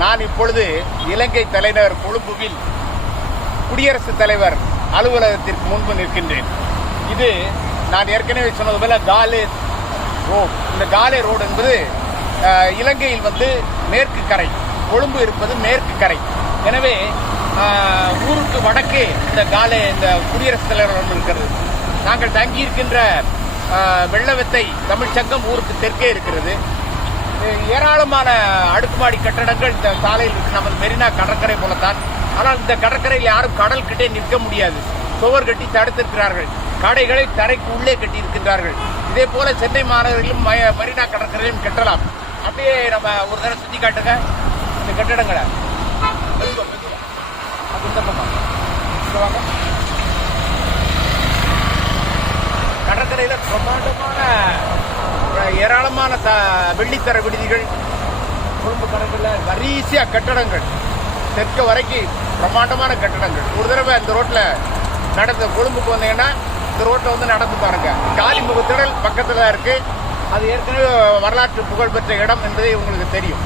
நான் இப்பொழுது இலங்கை தலைநகர் கொழும்புவில் குடியரசுத் தலைவர் அலுவலகத்திற்கு முன்பு நிற்கின்றேன். இது நான் ஏற்கனவே சொன்னது போல காலே ரோடு. இந்த காலே ரோடு என்பது இலங்கையில் வந்து மேற்கு கரை கொழும்பு இருப்பது மேற்கு கரை. எனவே ஊருக்கு வடக்கே இந்த காலே இந்த குடியரசுத் தலைவர் இருக்கிறது. நாங்கள் தங்கியிருக்கின்ற வெள்ளவத்தை தமிழ்ச்சங்கம் ஊருக்கு தெற்கே இருக்கிறது. ஏராளமான அடுக்குமாடி கட்டடங்கள் இந்த சாலையில் இருக்கு. நமது மெரினா கடற்கரை போலத்தான். ஆனால் இந்த கடற்கரையில் யாரும் கடல் கிட்டே நிற்க முடியாது. சுவர் கட்டி தடுத்திருக்கிறார்கள். கடைகளை தரைக்கு உள்ளே கட்டி இருக்கின்றார்கள் இதே போல சென்னை மாநகரிலும் மெரினா கடற்கரையிலும் கட்டலாம். அப்படியே நம்ம ஒரு தடவை சுத்தி காட்டுங்க. இந்த கட்டடங்களை. அது கடற்கரையில பிரமாண்டமான ஏராளமான த வெள்ளித்தர விடுதிகள் குடும்ப கணக்கில் வரிசையா கட்டடங்கள். தெற்க வரைக்கும் பிரம்மாண்டமான கட்டடங்கள். ஒரு தடவை இந்த ரோட்டில் நடந்த கொழும்புக்கு வந்தீங்கன்னா இந்த ரோட்டில் வந்து நடந்து பாருங்க. காலிமுகத்திடல் பக்கத்தில் தான் இருக்குது அது ஏற்கனவே வரலாற்று புகழ்பெற்ற இடம் என்பதே உங்களுக்கு தெரியும்.